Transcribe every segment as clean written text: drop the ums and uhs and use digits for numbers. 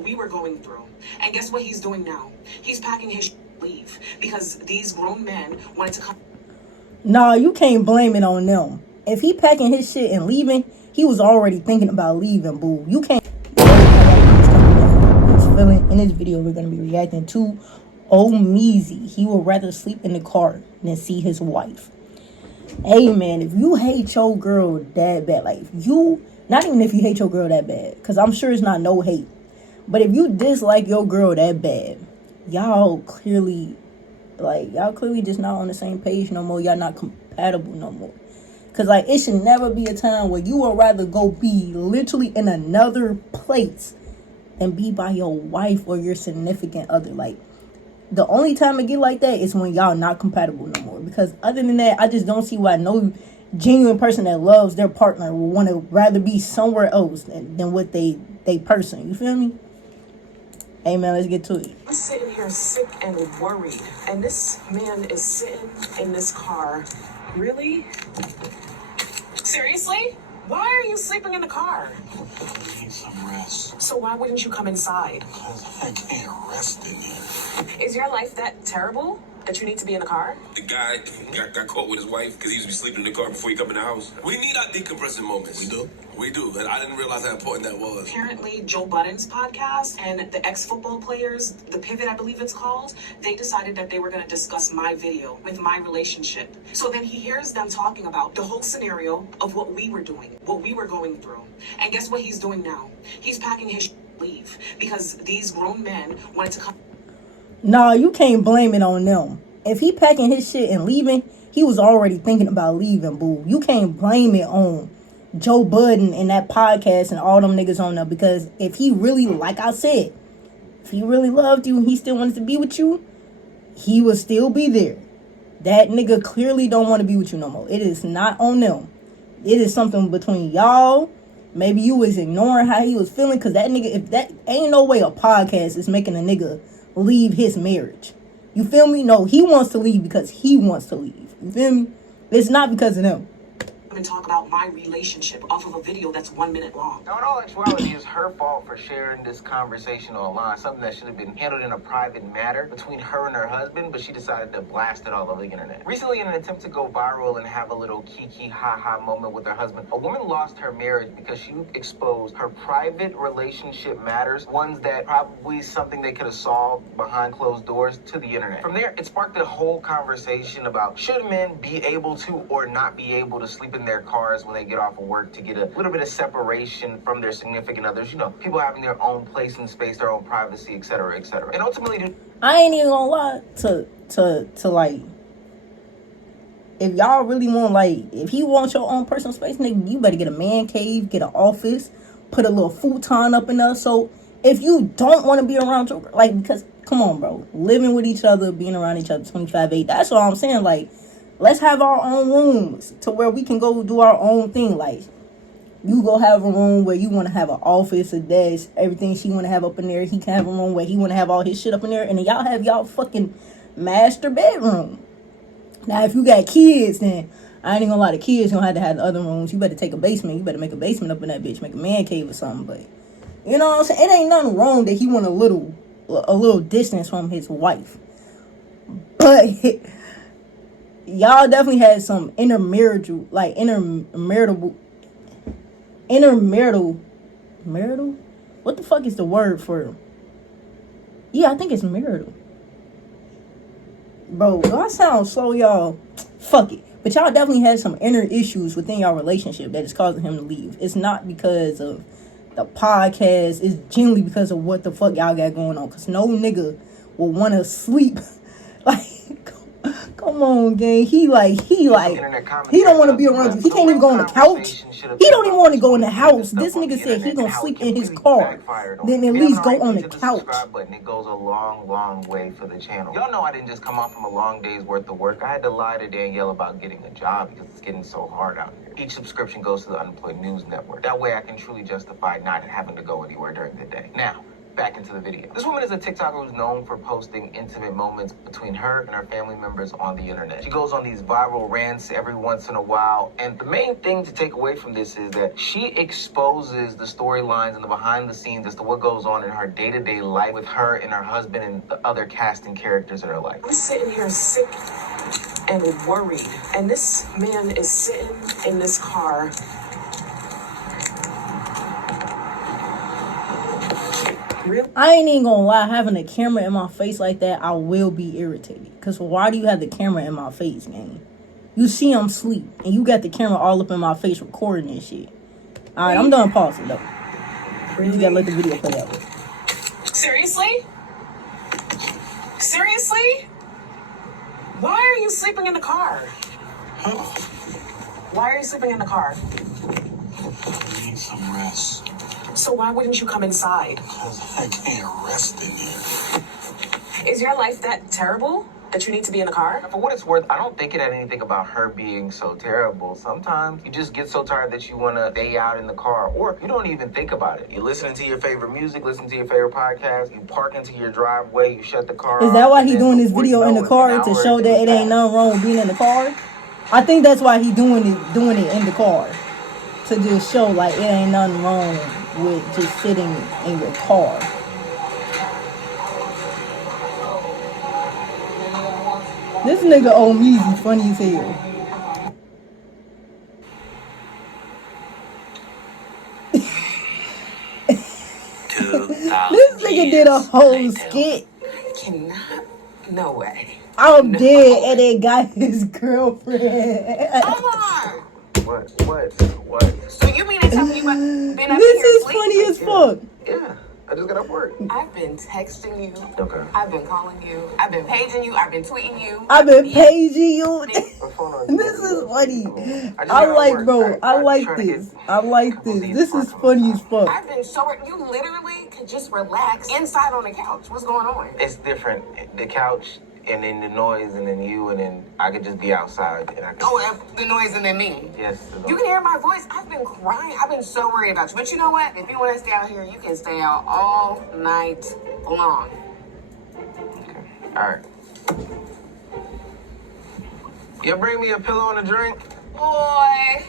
what we were going through. And guess what he's doing now? He's packing his leave because these grown men wanted to come. Nah, you can't blame it on them. If he packing his shit and leaving, he was already thinking about leaving, boo. You can't. In this video, we're going to be reacting to Ohmeezzy. He would rather sleep in the car than see his wife. Hey, man, if you hate your girl that bad, like, not even if you hate your girl that bad, because I'm sure it's not no hate, but if you dislike your girl that bad, y'all clearly just not on the same page no more. Y'all not compatible no more. Because, like, it should never be a time where you would rather go be literally in another place than be by your wife or your significant other. Like, the only time it get like that is when y'all not compatible no more. Because other than that, I just don't see why no genuine person that loves their partner will want to rather be somewhere else than what they person. You feel me? Hey, man, let's get to it. I'm sitting here sick and worried, and this man is sitting in this car. Really? Seriously? Why are you sleeping in the car? I need some rest. So why wouldn't you come inside? Because I can't rest in here. Is your life that terrible that you need to be in the car? The guy got caught with his wife because he used to be sleeping in the car before he come in the house. We need our decompressing moments. We do? We do, and I didn't realize how important that was. Apparently, Joe Budden's podcast and the ex-football players, The Pivot, I believe it's called, they decided that they were going to discuss my video with my relationship. So then he hears them talking about the whole scenario of what we were doing, what we were going through. And guess what he's doing now? He's packing his leave because these grown men wanted to come. Nah, you can't blame it on them. If he packing his shit and leaving, he was already thinking about leaving, boo. You can't blame it on Joe Budden and that podcast and all them niggas on there. Because if he really, like I said, if he really loved you and he still wanted to be with you, he would still be there. That nigga clearly don't want to be with you no more. It is not on them. It is something between y'all. Maybe you was ignoring how he was feeling. Because that nigga, if that ain't no way a podcast is making a nigga leave his marriage. You feel me? No, he wants to leave because he wants to leave. You feel me? It's not because of them. And talk about my relationship off of a video that's 1 minute long. Now, in all actuality, it's her fault for sharing this conversation online, something that should have been handled in a private matter between her and her husband, but she decided to blast it all over the internet. Recently, in an attempt to go viral and have a little kiki ha-ha moment with her husband, a woman lost her marriage because she exposed her private relationship matters, ones that probably something they could have solved behind closed doors, to the internet. From there, it sparked a whole conversation about should men be able to or not be able to sleep in their cars when they get off of work to get a little bit of separation from their significant others. You know, people having their own place and space, their own privacy, etc., etc. And ultimately, I ain't even gonna lie to like, if y'all really want, like, if he wants your own personal space, nigga, you better get a man cave, get an office, put a little futon up in there. So if you don't want to be around your, like, because come on, bro, living with each other, being around each other 25/8, that's what I'm saying. Like, let's have our own rooms to where we can go do our own thing. Like, you go have a room where you want to have an office, a desk, everything she want to have up in there. He can have a room where he want to have all his shit up in there. And then y'all have y'all fucking master bedroom. Now, if you got kids, then I ain't even gonna lie, the kids gonna have to have the other rooms. You better take a basement. You better make a basement up in that bitch. Make a man cave or something. But, you know what I'm saying? It ain't nothing wrong that he want a little distance from his wife. But y'all definitely had some intermarital, what the fuck is the word for? Yeah, I think it's marital. Bro, do I sound slow, y'all? Fuck it. But y'all definitely had some inner issues within y'all relationship that is causing him to leave. It's not because of the podcast. It's generally because of what the fuck y'all got going on. Because no nigga will want to sleep. Like, come on, gang. He don't want to be around you. He can't even go on the couch. He don't even want to go in the house. This nigga said he gonna sleep in his car. Then at least go on the couch. It goes a long, long way for the channel. Y'all know I didn't just come off from a long day's worth of work. I had to lie to Danielle about getting a job because it's getting so hard out here. Each subscription goes to the Unemployed News Network. That way I can truly justify not having to go anywhere during the day. Now, back into the video. This woman is a TikToker who's known for posting intimate moments between her and her family members on the internet. She goes on these viral rants every once in a while, and the main thing to take away from this is that she exposes the storylines and the behind the scenes as to what goes on in her day-to-day life with her and her husband and the other casting characters in her life. I'm sitting here sick and worried, and this man is sitting in this car. Really? I ain't even gonna lie, having a camera in my face like that, I will be irritated. Because why do you have the camera in my face, man? You see I'm asleep, and you got the camera all up in my face recording this shit. Alright, I'm done pausing, though. You just gotta let the video play out. Seriously? Seriously? Why are you sleeping in the car? Why are you sleeping in the car? I need some rest. So why wouldn't you come inside? Because I can't rest in here. Is your life that terrible that you need to be in the car? For what it's worth, I don't think it had anything about her being so terrible. Sometimes you just get so tired that you want to stay out in the car, or you don't even think about it. You're listening to your favorite music, listening to your favorite podcast, you park into your driveway, you shut the car Is that off, why and he then doing this before you video in know the it, car an to hour show or that two it ain't passed. nothing wrong with being in the car? I think that's why he doing it in the car. To just show like it ain't nothing wrong with just sitting in your car. This nigga Ohmeezzy funny as hell. This nigga did a whole skit. I cannot. No way. I'm dead, and it got his girlfriend. Omar! What? So you mean to tell me you been up This here is sleeping? funny as fuck. Yeah, I just got off work. I've been texting you. Okay. I've been calling you. I've been paging you. I've been tweeting you. I've been paging you. My phone on This is funny. just I got off like, work. bro. I like try to this. get I like couple this. days This work is on funny time. as fuck. I've been so. You literally could just relax inside on the couch. What's going on? It's different. The couch, and then the noise, and then you, and then I could just be outside, and I could. Oh, the noise and then me. Yes. the You noise. can hear my voice. I've been crying. I've been so worried about you. But you know what? If you want to stay out here, you can stay out all night long. Okay. All right. You bring me a pillow and a drink? Boy.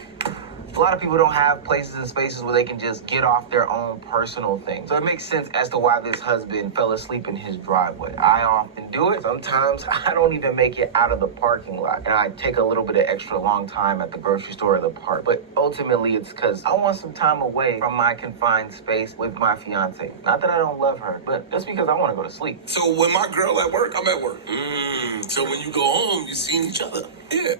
A lot of people don't have places and spaces where they can just get off their own personal thing. So it makes sense as to why this husband fell asleep in his driveway. I often do it. Sometimes I don't even make it out of the parking lot. And I take a little bit of extra long time at the grocery store or the park. But ultimately it's because I want some time away from my confined space with my fiance. Not that I don't love her, but just because I want to go to sleep. So when my girl at work, I'm at work. So when you go home, you seen each other. Yeah.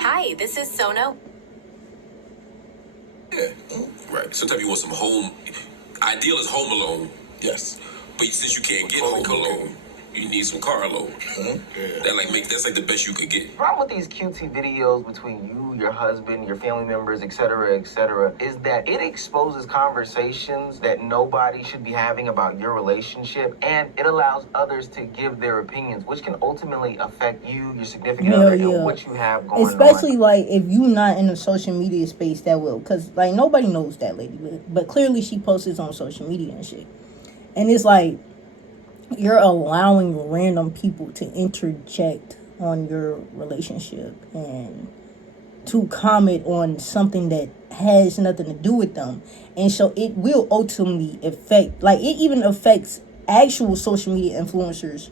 Hi, this is Sono. Yeah. Right. Sometimes you want some home. Ideal is home alone. Yes. But since you can't get home alone, you need some car alone. Yeah. That's like the best you could get. The problem with these cutesy videos between you, your husband, your family members, etc., is that it exposes conversations that nobody should be having about your relationship, and it allows others to give their opinions, which can ultimately affect you, your significant other, and what you have going Especially on. like if you not in the social media space that will, because like nobody knows that lady, but clearly she posts on social media and shit, and it's like you're allowing random people to interject on your relationship and to comment on something that has nothing to do with them. And so it will ultimately affect, like it even affects actual social media influencers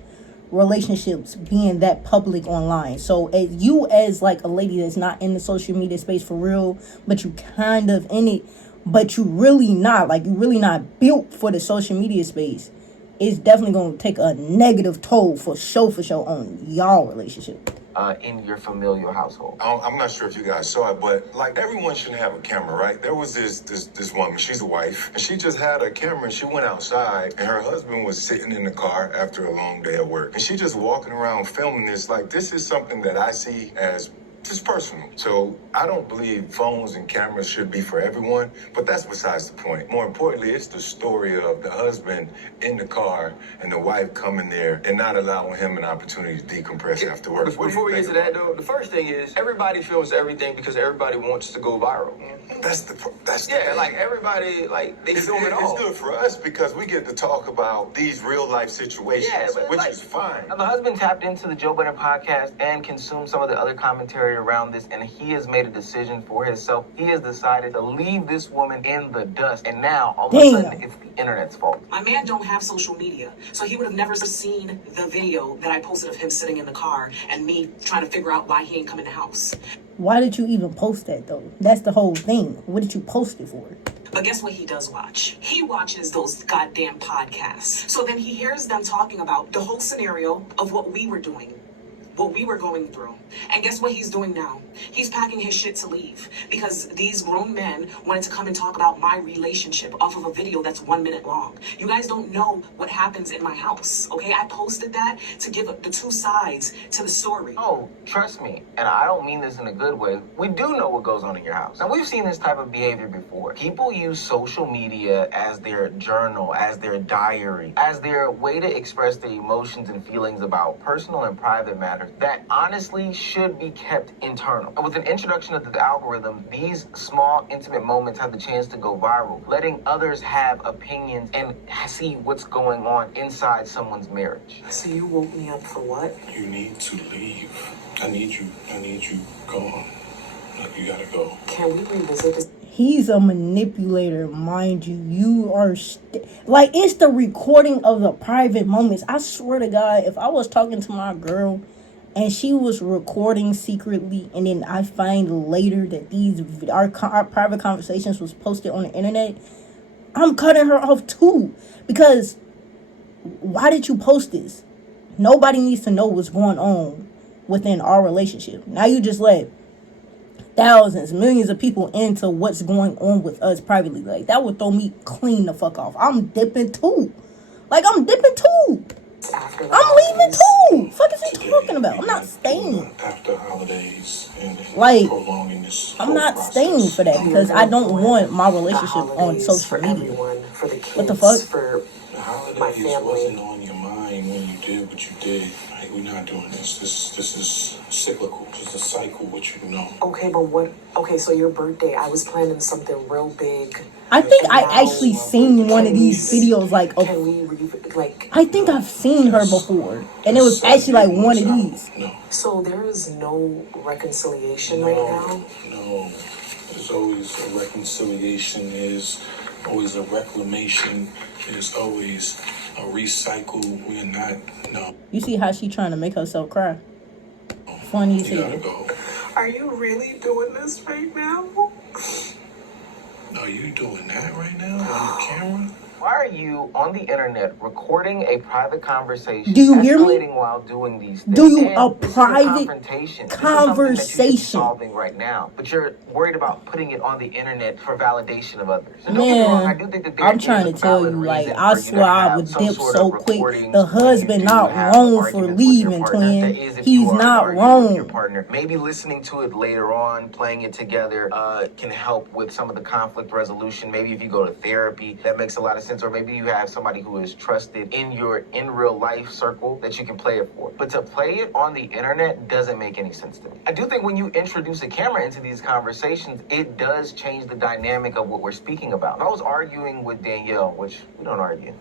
relationships being that public online. So as you as like a lady that's not in the social media space for real, but you kind of in it, but you really not, like you really not built for the social media space, it's definitely going to take a negative toll for sure on y'all relationship. In your familial household. I'm not sure if you guys saw it, but like everyone shouldn't have a camera, right? There was this woman, she's a wife, and she just had a camera and she went outside and her husband was sitting in the car after a long day at work. And she just walking around filming this. Like, this is something that I see as just personal. So I don't believe phones and cameras should be for everyone, but that's besides the point. More importantly, it's the story of the husband in the car and the wife coming there and not allowing him an opportunity to decompress after work. Before we get to that, though, the first thing is everybody films everything because everybody wants to go viral. Like everybody, they film it all. It's good for us because we get to talk about these real life situations, which is fine. Now, the husband tapped into the Joe Budden podcast and consumed some of the other commentary around this, and he has made a decision for himself. He has decided to leave this woman in the dust, and now all of a sudden it's the internet's fault. My man don't have social media, so he would have never seen the video that I posted of him sitting in the car and me trying to figure out why he ain't come in the house. Why did you even post that, though? That's the whole thing. What did you post it for? But guess what he does watch? He watches those goddamn podcasts. So then he hears them talking about the whole scenario of what we were doing, what we were going through. And guess what he's doing now? He's packing his shit to leave because these grown men wanted to come and talk about my relationship off of a video that's 1 minute long. You guys don't know what happens in my house, okay? I posted that to give the two sides to the story. Oh, trust me, and I don't mean this in a good way. We do know what goes on in your house. Now, we've seen this type of behavior before. People use social media as their journal, as their diary, as their way to express their emotions and feelings about personal and private matters that honestly should be kept internal. And with an introduction of the algorithm, these small, intimate moments have the chance to go viral, letting others have opinions and see what's going on inside someone's marriage. So you woke me up for what? You need to leave. I need you gone. Like, you gotta go. Can we revisit this? He's a manipulator, mind you. You are it's the recording of the private moments. I swear to God, if I was talking to my girl and she was recording secretly, and then I find later that our private conversations was posted on the internet, I'm cutting her off too. Because why did you post this? Nobody needs to know what's going on within our relationship. Now you just let thousands, millions of people into what's going on with us privately. Like, that would throw me clean the fuck off. I'm dipping too. I'm leaving too. Fuck is he talking about? I'm not staying. After holidays and prolonging this. I'm not staying for that because I don't want my relationship on social media. What the fuck? The holidays wasn't on your mind when you did what you did. Like, we're not doing this. This is cyclical. Just a cycle, what you know. Okay, but what? Okay, so your birthday, I was planning something real big. I think I actually seen one of these videos, I think I've seen her before, and it was actually one of these. No. So there is no reconciliation right now? No. There's always a reconciliation. There's always a reclamation. There's always a recycle. We're not, no. You see how she trying to make herself cry? Funny as hell. Go. Are you really doing this right now? Are you doing that right now on the camera? Why are you on the internet recording a private conversation? Do you hear me? While doing these things? Do you a private conversation? Conversation? Solving right now, but you're worried about putting it on the internet for validation of others. So Man, I do think that I'm trying to tell you, I swear I would dip so quick. The husband not wrong for leaving, twin. He's not wrong. Your partner. Maybe listening to it later on, playing it together, can help with some of the conflict resolution. Maybe if you go to therapy, that makes a lot of sense. Or maybe you have somebody who is trusted in your real life circle that you can play it for. But to play it on the internet doesn't make any sense to me. I do think when you introduce a camera into these conversations, it does change the dynamic of what we're speaking about. I was arguing with Danielle, which we don't argue.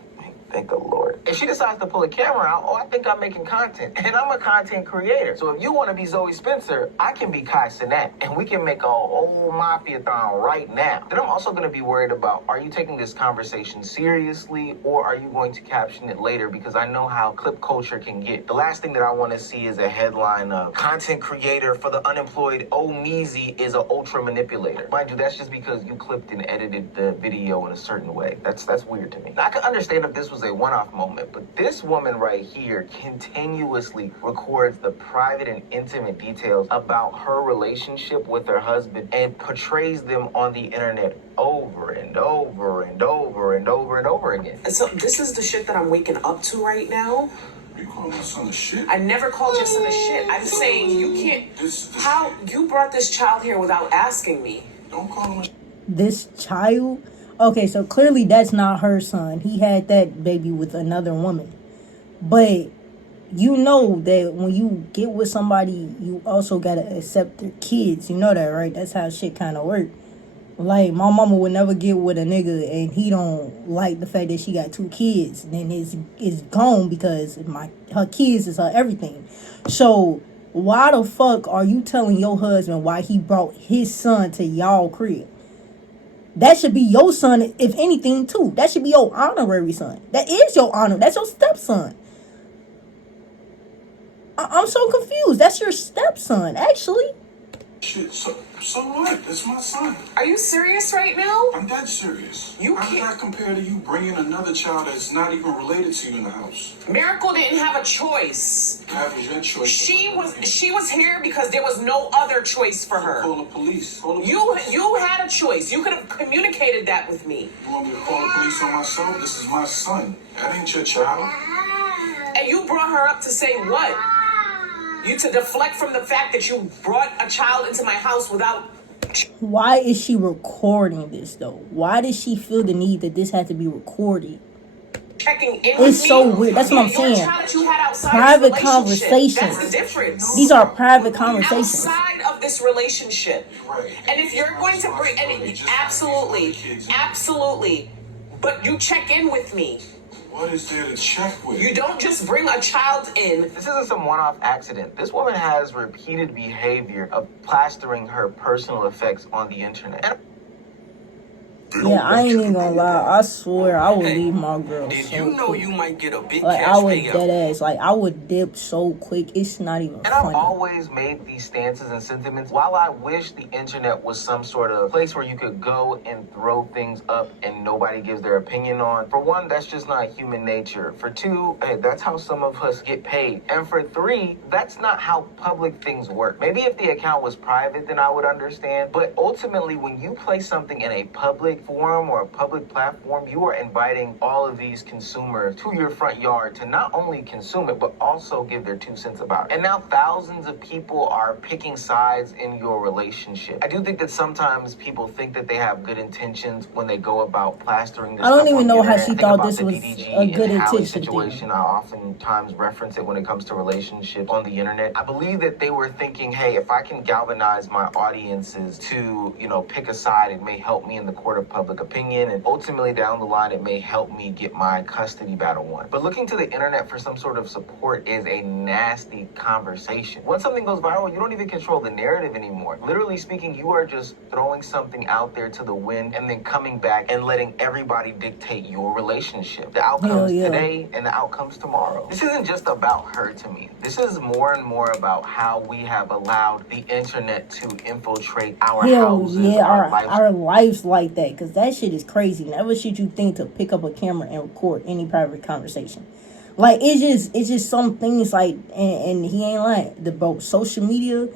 Thank the Lord. If she decides to pull a camera out, I think I'm making content. And I'm a content creator. So if you want to be Zoe Spencer, I can be Kai Cenat. And we can make a whole mafia-thon right now. Then I'm also going to be worried about, are you taking this conversation seriously, or are you going to caption it later? Because I know how clip culture can get. The last thing that I want to see is a headline of content creator for the unemployed Ohmeezzy is an ultra manipulator. Mind you, that's just because you clipped and edited the video in a certain way. That's weird to me. Now, I can understand if this was a one-off moment, but this woman right here continuously records the private and intimate details about her relationship with her husband and portrays them on the internet over and over and over and over and over again. So this is the shit that I'm waking up to right now. You call my son a shit? I never called your son a shit. I'm saying you can't. How you brought this child here without asking me? Don't call him a This child? Okay, so clearly that's not her son. He had that baby with another woman. But you know that when you get with somebody, you also gotta accept their kids. You know that, right? That's how shit kind of work. Like, my mama would never get with a nigga and he don't like the fact that she got 2 kids. Then it's gone because her kids is her everything. So why the fuck are you telling your husband why he brought his son to y'all crib? That should be your son, if anything, too. That should be your honorary son. That is your honor. That's your stepson. I'm so confused. That's your stepson, actually. shit. So what? It's my son. Are you serious right now? I'm dead serious. You How does can't. that compare to you bringing another child that's not even related to you in the house? Miracle didn't have a choice. That was your choice. She was here because there was no other choice for her. Call the police. Call the police. You had a choice. You could have communicated that with me. You want me to call the police on myself? This is my son. That ain't your child. And you brought her up to say what? You to deflect from the fact that you brought a child into my house without. Why is she recording this though? Why does she feel the need that this had to be recorded? Checking in It's with me. so weird. That's what I'm saying. Child that you had outside Private this relationship. conversations. That's the difference. These are private conversations. Outside of this relationship. Right. And if you're going to bring, and absolutely, but you check in with me. What is there to check with? You don't just bring a child in. This isn't some one-off accident. This woman has repeated behavior of plastering her personal effects on the internet. Yeah, I ain't even gonna lie. I swear I would leave my girl Did so you know quick. you might get a big Like, cash I would payout? dead ass. Like, I would dip so quick. It's not even And I've funny. always made these stances and sentiments. While I wish the internet was some sort of place where you could go and throw things up and nobody gives their opinion on, for one, that's just not human nature. For two, hey, that's how some of us get paid. And for three, that's not how public things work. Maybe if the account was private, then I would understand. But ultimately, when you place something in a public forum or a public platform, you are inviting all of these consumers to your front yard to not only consume it, but also give their 2 cents about it. And now thousands of people are picking sides in your relationship. I do think that sometimes people think that they have good intentions when they go about plastering this I don't stuff even on the know how internet. she Think thought about this the was DDG a good and Hallie intention situation. I oftentimes reference it when it comes to relationships on the internet. I believe that they were thinking, hey, if I can galvanize my audiences to, pick a side, it may help me in the court of public opinion, and ultimately down the line, it may help me get my custody battle won. But looking to the internet for some sort of support is a nasty conversation. When something goes viral, you don't even control the narrative anymore. Literally speaking, you are just throwing something out there to the wind and then coming back and letting everybody dictate your relationship. The outcomes today and the outcomes tomorrow. This isn't just about her to me. This is more and more about how we have allowed the internet to infiltrate our houses, our lives like that, because that shit is crazy. Never should you think to pick up a camera and record any private conversation. Like, it's just some things like, and he ain't lying, social media,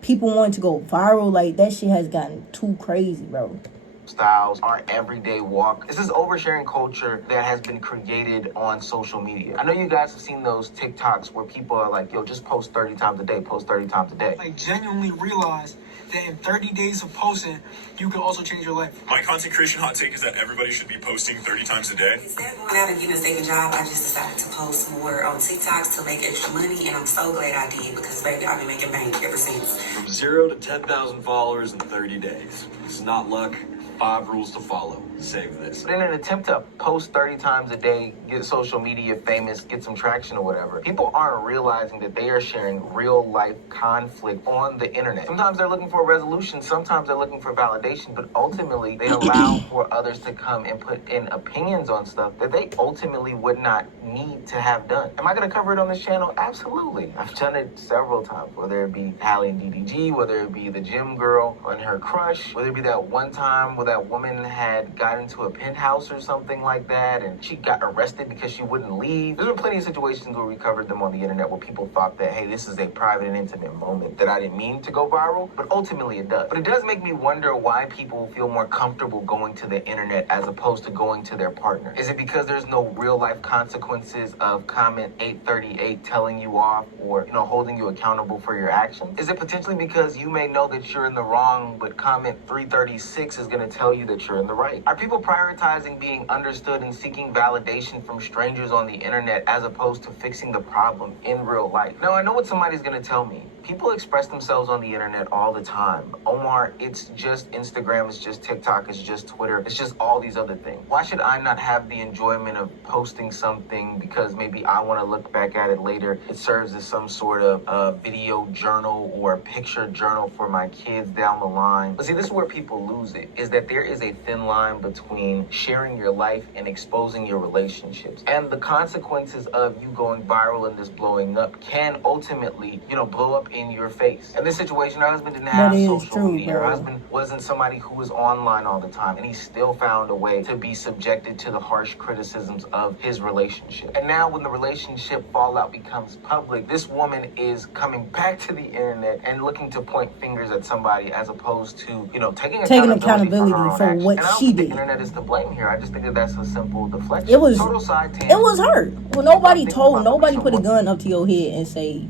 people want to go viral, like that shit has gotten too crazy, bro. Styles, our everyday walk. This is oversharing culture that has been created on social media. I know you guys have seen those TikToks where people are like, yo, just post 30 times a day, post 30 times a day. I genuinely realized that in 30 days of posting, you can also change your life. My content creation hot take is that everybody should be posting 30 times a day. Instead of going out and getting a second job, I just decided to post more on TikToks to make extra money, and I'm so glad I did because, baby, I've been making bank ever since. From 0 to 10,000 followers in 30 days. It's not luck. 5 rules to follow. Save this. But in an attempt to post 30 times a day, get social media famous, get some traction or whatever, people aren't realizing that they are sharing real life conflict on the internet. Sometimes they're looking for a resolution, sometimes they're looking for validation, but ultimately they allow for others to come and put in opinions on stuff that they ultimately would not need to have done. Am I going to cover it on this channel? Absolutely. I've done it several times, whether it be Hallie and DDG, whether it be the gym girl and her crush, whether it be that one time with that woman had got into a penthouse or something like that, and she got arrested because she wouldn't leave. There's been plenty of situations where we covered them on the internet where people thought that, hey, this is a private and intimate moment that I didn't mean to go viral, but ultimately it does. But it does make me wonder why people feel more comfortable going to the internet as opposed to going to their partner. Is it because there's no real life consequences of comment 838 telling you off or, holding you accountable for your actions? Is it potentially because you may know that you're in the wrong, but comment 336 is going to tell you that you're in the right? Are people prioritizing being understood and seeking validation from strangers on the internet as opposed to fixing the problem in real life? Now, I know what somebody's going to tell me. People express themselves on the internet all the time. Omar, it's just Instagram, it's just TikTok, it's just Twitter, it's just all these other things. Why should I not have the enjoyment of posting something because maybe I want to look back at it later? It serves as some sort of video journal or picture journal for my kids down the line. But see, this is where people lose it, is that there is a thin line between sharing your life and exposing your relationships. And the consequences of you going viral and this blowing up can ultimately, blow up in your face. In this situation, her husband didn't have social media. Her husband wasn't somebody who was online all the time, and he still found a way to be subjected to the harsh criticisms of his relationship. And now when the relationship fallout becomes public, this woman is coming back to the internet and looking to point fingers at somebody as opposed to, taking accountability for what she did. The internet is to blame here. I just think that that's a simple deflection. It was her. Well, nobody put a gun up to your head and say,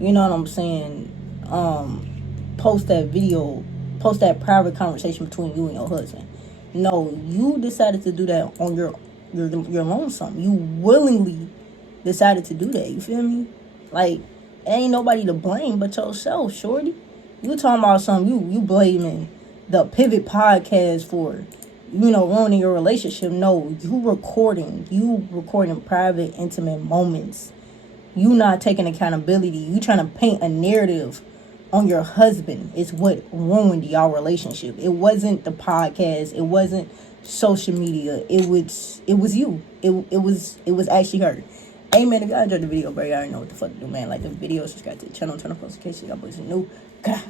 you know what I'm saying, post that video, post that private conversation between you and your husband. No, you decided to do that on your lonesome. You willingly decided to do that. You feel me? Like, ain't nobody to blame but yourself, shorty. You talking about something, you blaming the Pivot podcast for, ruining your relationship. No, you recording private, intimate moments. You not taking accountability. You trying to paint a narrative on your husband is what ruined y'all relationship. It wasn't the podcast. It wasn't social media. It was you. It was actually her. Hey man, if y'all enjoyed the video, bro, y'all already know what the fuck to do, man. Like the video, subscribe to the channel, turn on post notifications. Y'all boys are new. God.